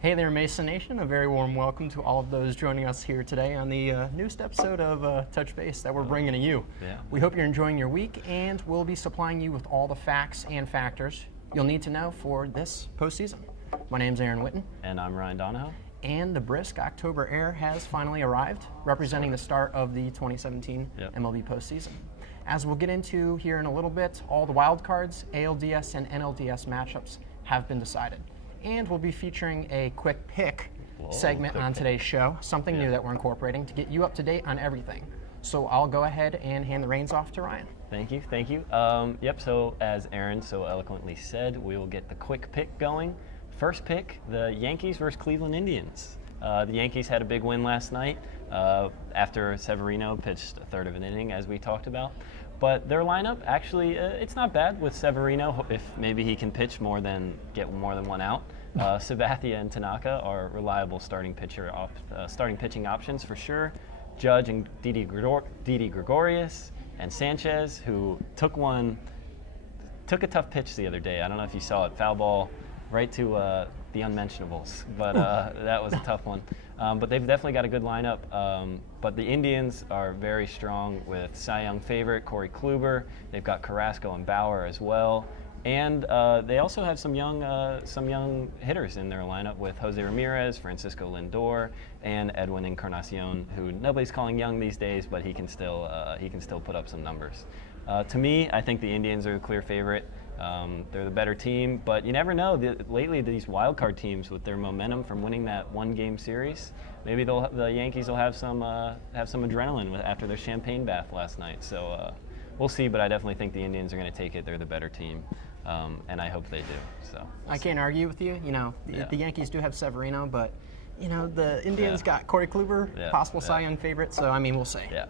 Hey there, Mason Nation. A very warm welcome to all of those joining us here today on the newest episode of Touch Base that we're bringing to you. Yeah. We hope you're enjoying your week, and we'll be supplying you with all the facts and factors you'll need to know for this postseason. My name's Aaron Witten. And I'm Ryan Donahoe. And the brisk October air has finally arrived, representing the start of the 2017 MLB postseason. As we'll get into here in a little bit, all the wild cards, ALDS, and NLDS matchups have been decided. And we'll be featuring a quick pick segment on today's show, something new that we're incorporating to get you up to date on everything. So I'll go ahead and hand the reins off to Ryan. Thank you. So as Aaron so eloquently said, we will get the quick pick going. First pick, the Yankees versus Cleveland Indians. The Yankees had a big win last night after Severino pitched a third of an inning, as we talked about. But their lineup, actually, it's not bad with Severino, if maybe he can pitch get more than one out. Sabathia and Tanaka are reliable starting pitching options for sure. Judge and Didi Gregorius and Sanchez, who took a tough pitch the other day. I don't know if you saw it, foul ball right to the unmentionables, but that was a tough one. But they've definitely got a good lineup. But the Indians are very strong with Cy Young favorite Corey Kluber. They've got Carrasco and Bauer as well. And they also have some young hitters in their lineup with Jose Ramirez, Francisco Lindor, and Edwin Encarnacion, who nobody's calling young these days, but he can still put up some numbers. To me, I think the Indians are the clear favorite. They're the better team, but you never know. Lately, these wild card teams, with their momentum from winning that one-game series, maybe the Yankees will have some adrenaline after their champagne bath last night. So we'll see, but I definitely think the Indians are going to take it. They're the better team, and I hope they do. So I can't argue with you. The Yankees do have Severino, but the Indians got Corey Kluber, possible Cy Young favorite. So we'll see. Yeah.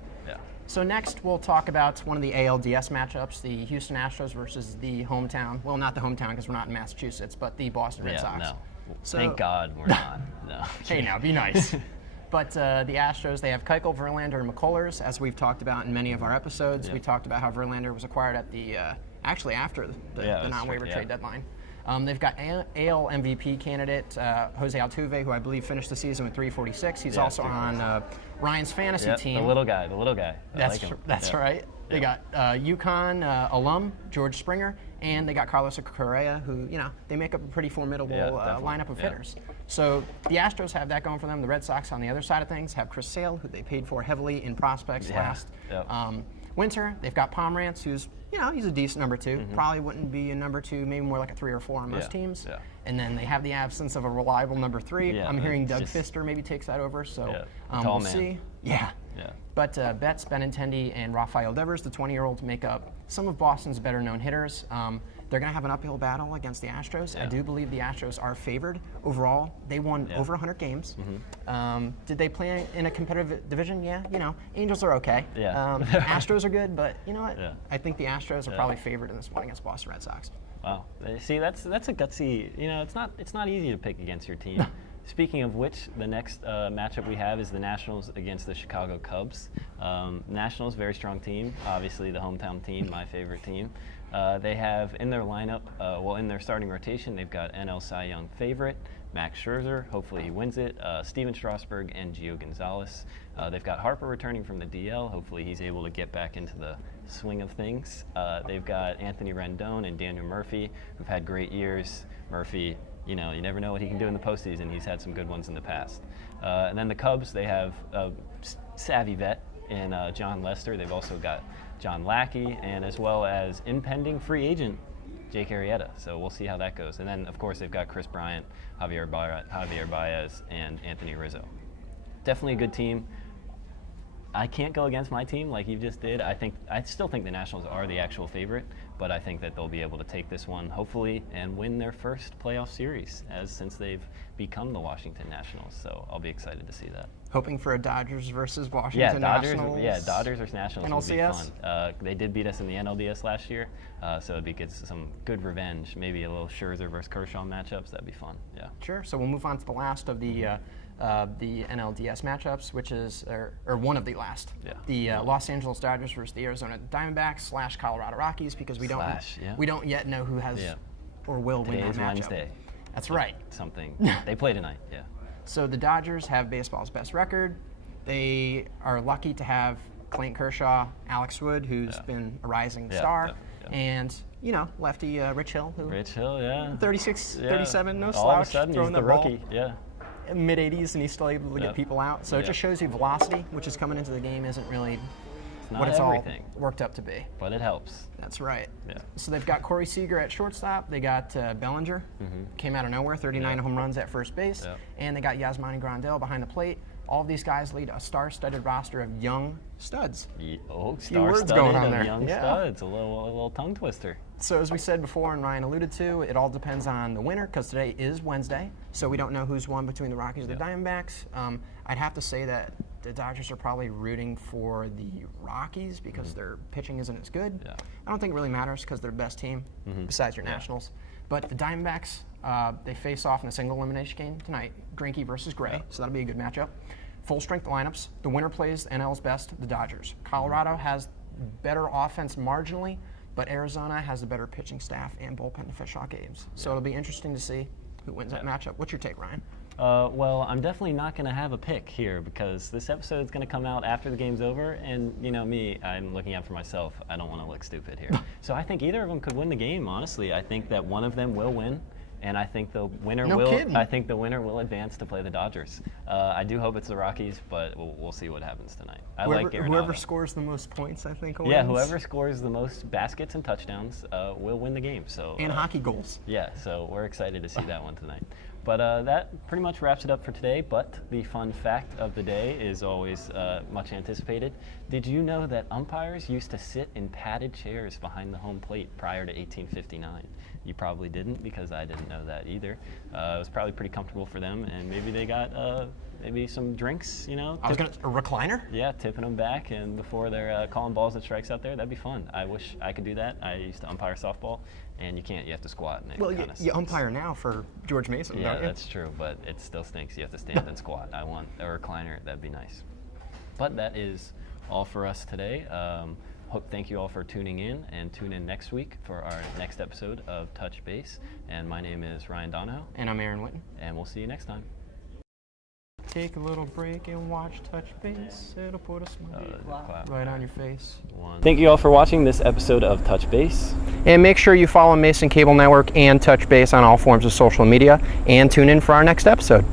So next, we'll talk about one of the ALDS matchups, the Houston Astros versus the hometown. Well, not the hometown because we're not in Massachusetts, but the Boston Red Sox. No. Thank God we're not. No. Hey, now, be nice. But the Astros, they have Keuchel, Verlander, and McCullers, as we've talked about in many of our episodes. Yep. We talked about how Verlander was acquired at actually after the non-waiver trade deadline. They've got AL MVP candidate Jose Altuve, who I believe finished the season with 346. He's also on Ryan's fantasy team. The little guy. That's right. They got UConn alum George Springer, and they got Carlos Correa, who they make up a pretty formidable lineup of hitters. So the Astros have that going for them. The Red Sox, on the other side of things, have Chris Sale, who they paid for heavily in prospects last winter. They've got Pomerantz, who's he's a decent number two. Mm-hmm. Probably wouldn't be a number two, maybe more like a 3 or 4 on most teams. Yeah. And then they have the absence of a reliable number 3. Yeah, I'm hearing Doug Fister maybe takes that over. So we'll see. Yeah. But Betts, Benintendi, and Rafael Devers, the 20-year-olds, make up some of Boston's better-known hitters. They're going to have an uphill battle against the Astros. Yeah. I do believe the Astros are favored overall. They won over 100 games. Mm-hmm. Did they play in a competitive division? Yeah. Angels are okay. Yeah. Astros are good, but you know what? Yeah. I think the Astros are probably favored in this one against Boston Red Sox. Wow. See, that's a gutsy. It's not easy to pick against your team. Speaking of which, the next matchup we have is the Nationals against the Chicago Cubs. Nationals, very strong team. Obviously, the hometown team, my favorite team. They have in their lineup, in their starting rotation, they've got NL Cy Young favorite, Max Scherzer. Hopefully he wins it. Steven Strasburg and Gio Gonzalez. They've got Harper returning from the DL. Hopefully he's able to get back into the swing of things. They've got Anthony Rendon and Daniel Murphy, who've had great years. Murphy, you never know what he can do in the postseason. He's had some good ones in the past. And then the Cubs, they have a savvy vet in John Lester. They've also got John Lackey, and as well as impending free agent Jake Arrieta. So we'll see how that goes. And then, of course, they've got Chris Bryant, Javier Baez, and Anthony Rizzo. Definitely a good team. I can't go against my team like you just did. I still think the Nationals are the actual favorite, but I think that they'll be able to take this one, hopefully, and win their first playoff series since they've become the Washington Nationals. So I'll be excited to see that. Hoping for a Dodgers versus Washington Nationals. Dodgers versus Nationals would be NLCS? fun. They did beat us in the NLDS last year, so it'd be some good revenge. Maybe a little Scherzer versus Kershaw matchups. That'd be fun. Yeah. Sure. So we'll move on to the last of the NLDS matchups, which is or one of the last. Yeah. The Los Angeles Dodgers versus the Arizona Diamondbacks / Colorado Rockies, because we don't yet know who has or will win that matchup. Wednesday. That's right. Something. They play tonight, yeah. So the Dodgers have baseball's best record. They are lucky to have Clayton Kershaw, Alex Wood, who's been a rising star, and lefty Rich Hill, who 36, 37, no slouch, all of a sudden throwing he's the rookie, mid 80s, and he's still able to get people out. So it just shows you velocity, which is coming into the game, isn't really what it's everything. all worked up to be. But it helps. That's right. Yeah. So they've got Corey Seager at shortstop. They got Bellinger, came out of nowhere, 39 home runs at first base. Yeah. And they got Yasmani Grandal behind the plate. All of these guys lead a star-studded roster of young studs. Star-studded going on there. Young studs. A little tongue twister. So as we said before, and Ryan alluded to, it all depends on the winner, because today is Wednesday, so we don't know who's won between the Rockies and the Diamondbacks. I'd have to say that the Dodgers are probably rooting for the Rockies because their pitching isn't as good. Yeah. I don't think it really matters because they're the best team besides your Nationals. But the Diamondbacks, they face off in a single elimination game tonight, Greinke versus Gray, so that'll be a good matchup. Full strength lineups. The winner plays NL's best, the Dodgers. Colorado has better offense marginally, but Arizona has a better pitching staff and bullpen to fish off games. So it'll be interesting to see who wins that matchup. What's your take, Ryan? Well, I'm definitely not going to have a pick here because this episode is going to come out after the game's over, and me, I'm looking out for myself. I don't want to look stupid here. So I think either of them could win the game. Honestly, I think that one of them will win, and I think the winner will advance to play the Dodgers. I do hope it's the Rockies, but we'll see what happens tonight. Whoever scores the most points, I think, wins. Yeah, whoever scores the most baskets and touchdowns will win the game. And hockey goals. Yeah, so we're excited to see that one tonight. But that pretty much wraps it up for today. But the fun fact of the day is always much anticipated. Did you know that umpires used to sit in padded chairs behind the home plate prior to 1859? You probably didn't, because I didn't know that either. It was probably pretty comfortable for them, and maybe they got maybe some drinks, a recliner? Yeah, tipping them back, and before they're calling balls and strikes out there, that'd be fun. I wish I could do that. I used to umpire softball, and you can't. You have to squat. And you umpire now for George Mason, don't you? Yeah, that's true, but it still stinks. You have to stand and squat. I want a recliner. That'd be nice. But that is all for us today. Thank you all for tuning in, and tune in next week for our next episode of Touch Base. And my name is Ryan Donahoe. And I'm Aaron Witten. And we'll see you next time. Take a little break and watch Touch Base. It'll put a smile right on your face. Thank you all for watching this episode of Touch Base. And make sure you follow Mason Cable Network and Touch Base on all forms of social media, and tune in for our next episode.